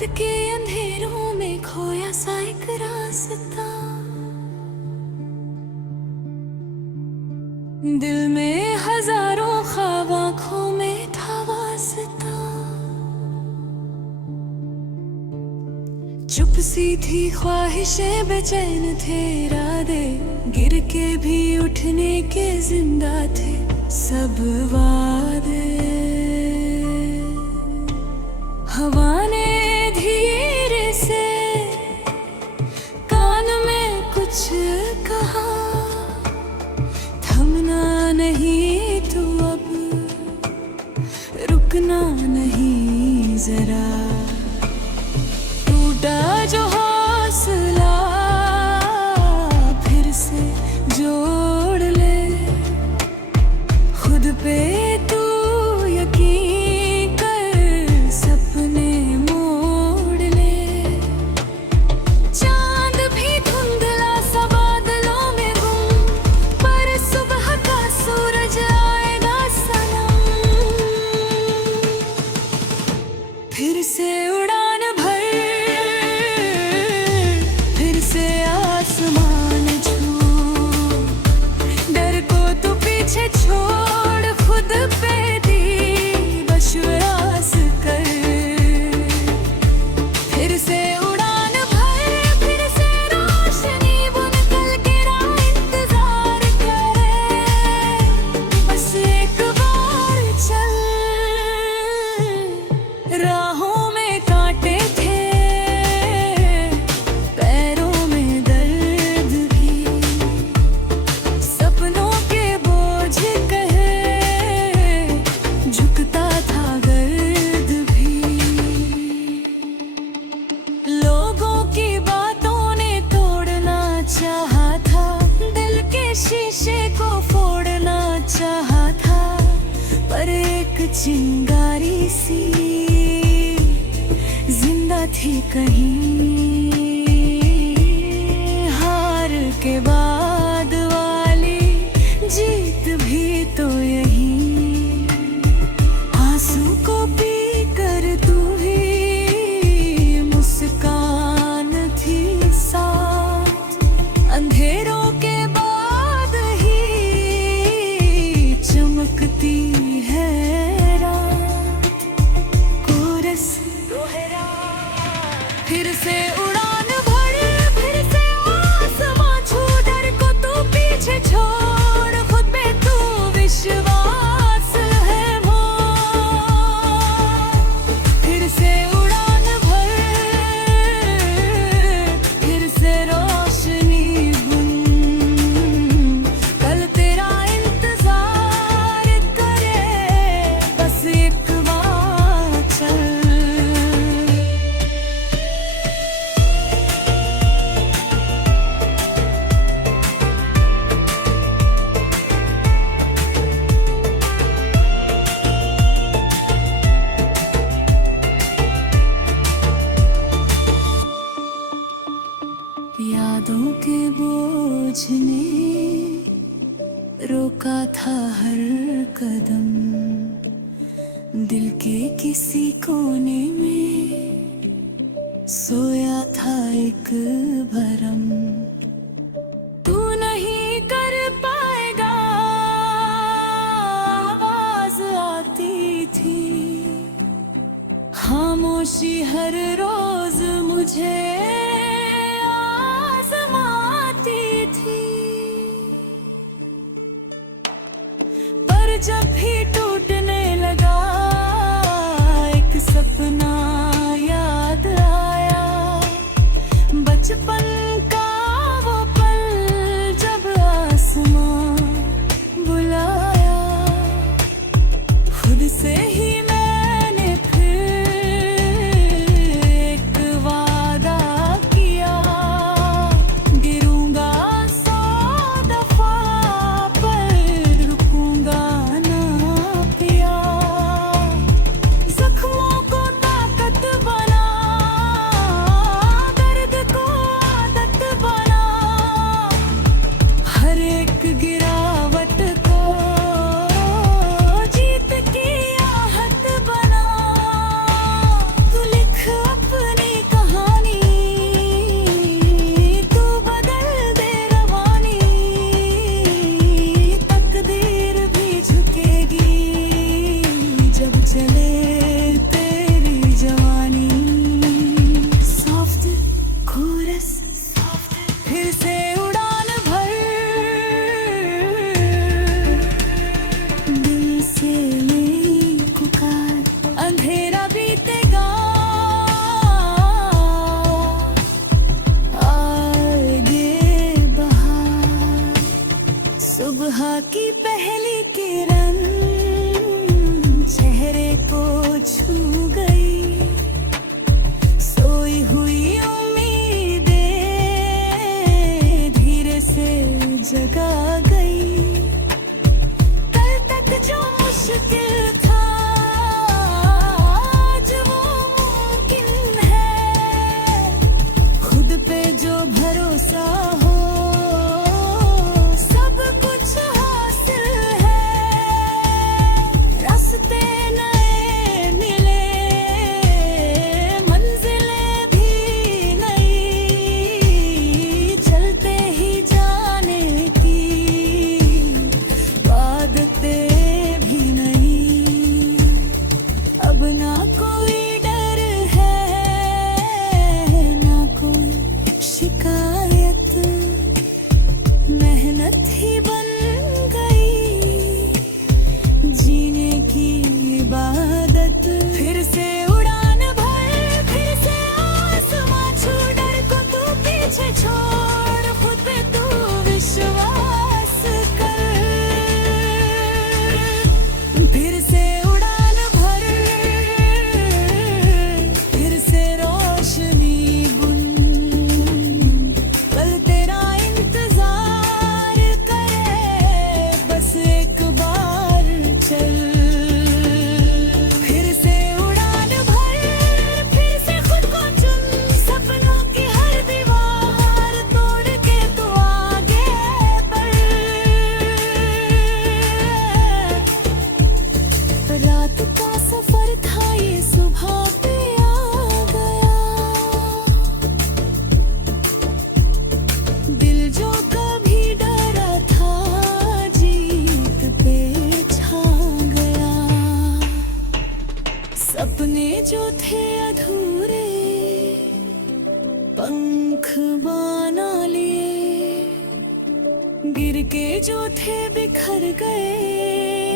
रात के अंधेरों में खोया सा एक रास्ता, दिल में हजारों ख्वाब, आँखों में था वास्ता। चुप सी थी ख्वाहिशें, बेचैन थे इरादे, गिर के भी उठने के जिंदा थे सब वादे। हवा ने धीरे से कान में कुछ कहा, थमना नहीं तू अब, रुकना नहीं जरा। टूटा जो हौसला फिर से जोड़ ले, खुद पे तू यकीन कर, सपने मोड़ ले। चांद भी धुंधला सा बादलों में गुम, पर सुबह का सूरज आएगा सनम। फिर से उड़ान भर, फिर से आसमान छू, डर को तू पीछे छोड़, खुद पे दी विश्वास कर। फिर से उड़ान भर, फिर से रोशनी बुन, कल के राह इंतजार करे। बस एक बार चल, राहों में कांटे थे, पैरों में दर्द भी, सपनों के बोझ कहे, झुकता था गर्द भी। लोगों की बातों ने तोड़ना चाहा था, दिल के शीशे को फोड़ना चाहा था, पर एक चिंगारी सी जिंदा थी कहीं। हार के बाद वाली जीत भी तो यही, आंसू को पी कर तू ही मुस्कान थी साथ। अंधेरों के बाद ही चमकती है रात, कोरस दोहरा। फिर से उड़ान भर, फिर से आसमां छू, डर को तू पीछे छोड़, खुद पे तू विश्वास है मोर। फिर से उड़ान भर, फिर से रोशनी बुन, कल तेरा इंतजार करे। बस एक बार चल। यादों के बोझ ने रोका था हर कदम, दिल के किसी कोने में सोया था एक भरम। तू नहीं कर पाएगा, आवाज आती थी, खामोशी हर रोज मुझे आजमाती थी। पर जब भी टूटने लगा एक सपना याद आया, बचपन का वो पल जब आसमां बुलाया। खुद से ही मैंने फिर एक वादा अंधेरा बीतेगा, आगे बहार, सुबह की पहली किरण चेहरे को छू गई, सोई हुई उम्मीदें धीरे से जगा गई। कल तक जो मुश्किल था आज वो मुमकिन है, खुद पे जो भरोसा हो सब कुछ हासिल है। रास्ते नए मिले, मंजिलें भी नई, चलते ही जाने की आदतें भी नई। अब ना कोई डर है ना कोई शिकायत, मेहनत ही बन गई जीने की इबादत। फिर से उड़ान भर, फिर से आसमां छू, डर को तू पीछे छोड़, खुद पे तू विश्वास कर। फिर से उड़ान भर, फिर से रोशनी बुन, कल तेरा इंतजार करे, बस एक बार चल। फिर से उड़ान भर, फिर से खुद को चुन, सपनों की हर दीवार तोड़ के तू आगे बढ़। रात का सफर था ये सुबह पे आ गया, दिल जो कभी डरा था जीत पे छा गया। सपने जो थे अधूरे पंख बना लिए, गिर के जो थे बिखर गए